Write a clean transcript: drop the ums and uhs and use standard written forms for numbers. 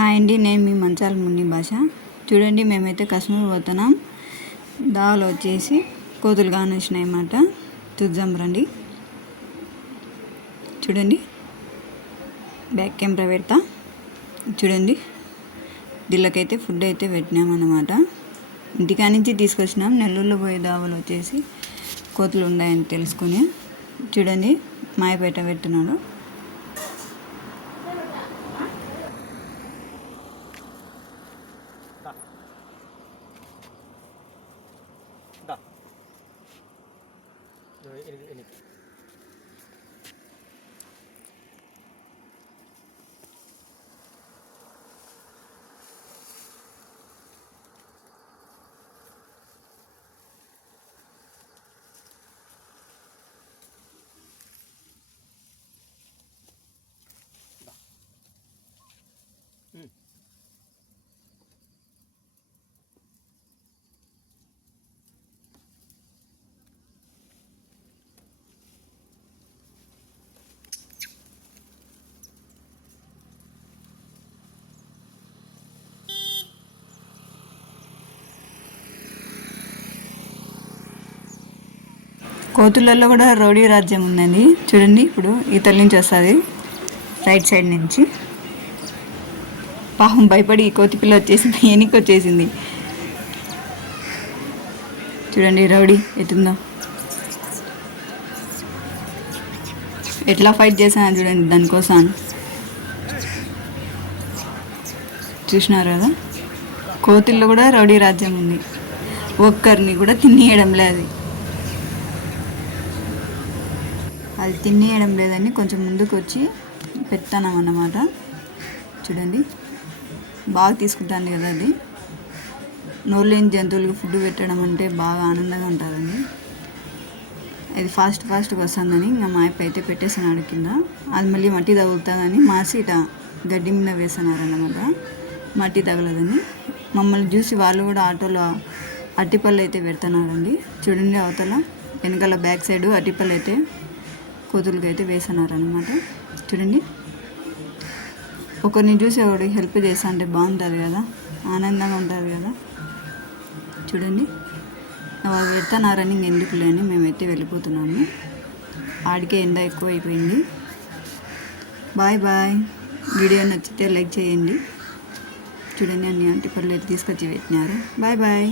Hi అండి, నేను మీ మంచాల మున్ని భాష. చూడండి, మేమైతే కశ్మీర్ పోతున్నాం. దావలో వచ్చేసి కోతులు కానొచ్చినాయి అన్నమాట. చూద్దాం రండి. చూడండి, బ్యాక్ కెమెరా పెడతా. చూడండి, దీళ్ళకైతే ఫుడ్ అయితే పెట్టినామన్నమాట. ఇంటికా నుంచి తీసుకొచ్చినాం. నెల్లూరులో పోయే దావలో వచ్చేసి కోతులు ఉన్నాయని తెలుసుకుని. చూడండి, మాయపేట పెడుతున్నాడు. Ini. కోతులలో కూడా రౌడీ రాజ్యం ఉందండి. చూడండి, ఇప్పుడు ఇతల నుంచి వస్తుంది, రైట్ సైడ్ నుంచి. పాపం భయపడి ఈ కోతి పిల్ల వచ్చేసింది, ఎనికి వచ్చేసింది. చూడండి, రౌడీ ఎటుందో, ఎట్లా ఫైట్ చేశాను చూడండి దానికోసం. చూసినారు కదా, కోతుల్లో కూడా రౌడీ రాజ్యం ఉంది. ఒక్కరిని కూడా తినేయడం లేదు. అది తినేయడం లేదని కొంచెం ముందుకు వచ్చి పెడతానమన్నమాట. చూడండి, బాగా తీసుకుంటాను కదా. అది నోరు లేని జంతువులకు ఫుడ్ పెట్టడం అంటే బాగా ఆనందంగా ఉంటుందండి. అది ఫాస్ట్గా వస్తుందని ఇంకా మా అప్ప అయితే పెట్టేసినాడు కింద. అది మళ్ళీ మట్టి తగులుతుందని మాసి ఇట గడ్డి మీద వేస్తున్నారన్నమాట, మట్టి తగలదని. మమ్మల్ని చూసి వాళ్ళు కూడా ఆటోలో అరటిపళ్ళు అయితే పెడుతున్నారండి. చూడండి, అవతల వెనకాల బ్యాక్ సైడ్ అరటిపళ్ళు అయితే కోతులకి అయితే వేస్తున్నారనమాట. చూడండి, ఒకరిని చూసి ఒకరికి హెల్ప్ చేస్తా అంటే బాగుంటుంది కదా, ఆనందంగా ఉంటుంది కదా. చూడండి, వాళ్ళు పెడుతున్నారని ఇంకెందుకు లేని మేమైతే వెళ్ళిపోతున్నాము. ఆడికే ఎండ ఎక్కువ అయిపోయింది. బాయ్. వీడియో నచ్చితే లైక్ చేయండి. చూడండి, అన్ని అరటిపళ్ళు అయితే తీసుకొచ్చి పెట్టినారు. బాయ్.